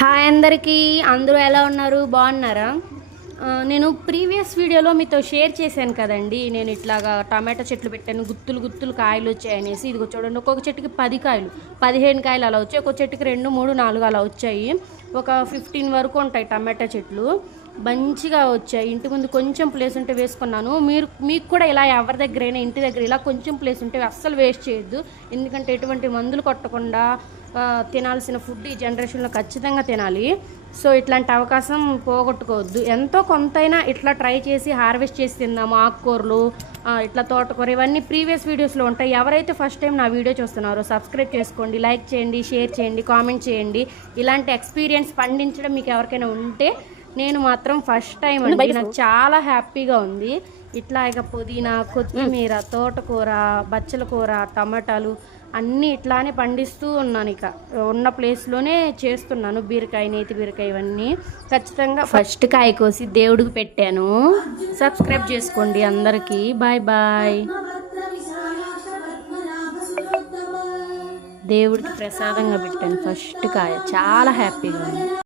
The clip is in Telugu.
హాయ్ అందరికీ, అందరూ ఎలా ఉన్నారు? బాగున్నారా? నేను ప్రీవియస్ వీడియోలో మీతో షేర్ చేశాను కదండి. నేను ఇట్లాగా టమాటా చెట్లు పెట్టాను, గుత్తులు గుత్తులు కాయలు వచ్చాయనేసి. ఇదిగో చూడండి, ఒక్కొక్క చెట్టుకి 10 కాయలు, 15 కాయలు అలా వచ్చాయి. ఒక్కొక్క చెట్టుకి 2, 3, 4 అలా వచ్చాయి. ఒక 15 వరకు ఉంటాయి టమాటా చెట్లు. మంచిగా వచ్చాయి. ఇంటి ముందు కొంచెం ప్లేస్ ఉంటే వేసుకున్నాను. మీకు కూడా ఇలా ఎవరి దగ్గరైనా ఇంటి దగ్గర ఇలా కొంచెం ప్లేస్ ఉంటే అస్సలు వేస్ట్ చేయొద్దు. ఎందుకంటే ఎటువంటి మందులు కొట్టకుండా తినాల్సిన ఫుడ్ ఈ జనరేషన్లో ఖచ్చితంగా తినాలి. సో ఇట్లాంటి అవకాశం పోగొట్టుకోవద్దు. ఎంతో కొంతైనా ఇట్లా ట్రై చేసి హార్వెస్ట్ చేసి తిందాము. ఆకుకూరలు, ఇట్లా తోటకూర, ఇవన్నీ ప్రీవియస్ వీడియోస్లో ఉంటాయి. ఎవరైతే ఫస్ట్ టైం నా వీడియో చూస్తున్నారో సబ్స్క్రైబ్ చేసుకోండి, లైక్ చేయండి, షేర్ చేయండి, కామెంట్ చేయండి. ఇలాంటి ఎక్స్పీరియన్స్ పండించడం మీకు ఎవరికైనా ఉంటే, నేను మాత్రం ఫస్ట్ టైం అండి, నాకు చాలా హ్యాపీగా ఉంది. ఇట్లా ఇక పుదీనా, కొత్తిమీర, తోటకూర, బచ్చల కూర, టమాటాలు అన్నీ ఇట్లానే పండిస్తూ ఉన్నాను. ఇక ఉన్న ప్లేస్లోనే చేస్తున్నాను. బీరకాయ, నేతి బీరకాయ ఇవన్నీ ఖచ్చితంగా ఫస్ట్ కాయ కోసి దేవుడికి పెట్టాను. సబ్స్క్రైబ్ చేసుకోండి అందరికీ. Bye bye. దేవుడికి ప్రసాదంగా పెట్టాను ఫస్ట్ కాయ. చాలా హ్యాపీగా ఉంది.